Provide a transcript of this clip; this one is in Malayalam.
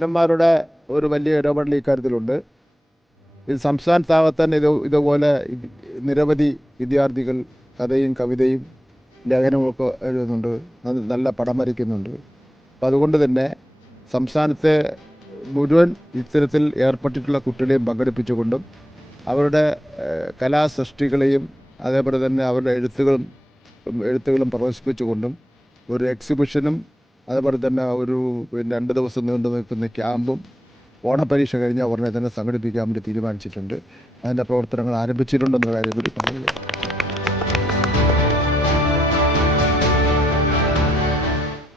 അച്ഛനന്മാരുടെ ഒരു വലിയ ഇടപെടൽ ഇക്കാര്യത്തിലുണ്ട്. ഇത് സംസ്ഥാനത്താകെ തന്നെ ഇതുപോലെ നിരവധി വിദ്യാർത്ഥികൾ കഥയും കവിതയും ലേഖനമൊക്കെ എഴുതുന്നുണ്ട്, നല്ല പടം വരയ്ക്കുന്നുണ്ട്. അപ്പം അതുകൊണ്ട് തന്നെ സംസ്ഥാനത്തെ മുഴുവൻ ഇത്തരത്തിൽ ഏർപ്പെട്ടിട്ടുള്ള കുട്ടികളെയും പങ്കെടുപ്പിച്ചുകൊണ്ടും അവരുടെ കലാസൃഷ്ടികളെയും അതേപോലെ തന്നെ അവരുടെ എഴുത്തുകളും പ്രദർശിപ്പിച്ചുകൊണ്ടും ഒരു എക്സിബിഷനും അതേപോലെ തന്നെ ഒരു 2 ദിവസം നീണ്ടു നിൽക്കുന്ന ക്യാമ്പും ഓണപ്പരീക്ഷ കഴിഞ്ഞ ഉടനെ തന്നെ സംഘടിപ്പിക്കാൻ വേണ്ടി തീരുമാനിച്ചിട്ടുണ്ട്. അതിൻ്റെ പ്രവർത്തനങ്ങൾ ആരംഭിച്ചിട്ടുണ്ടെന്ന കാര്യം കൂടി പറയുക.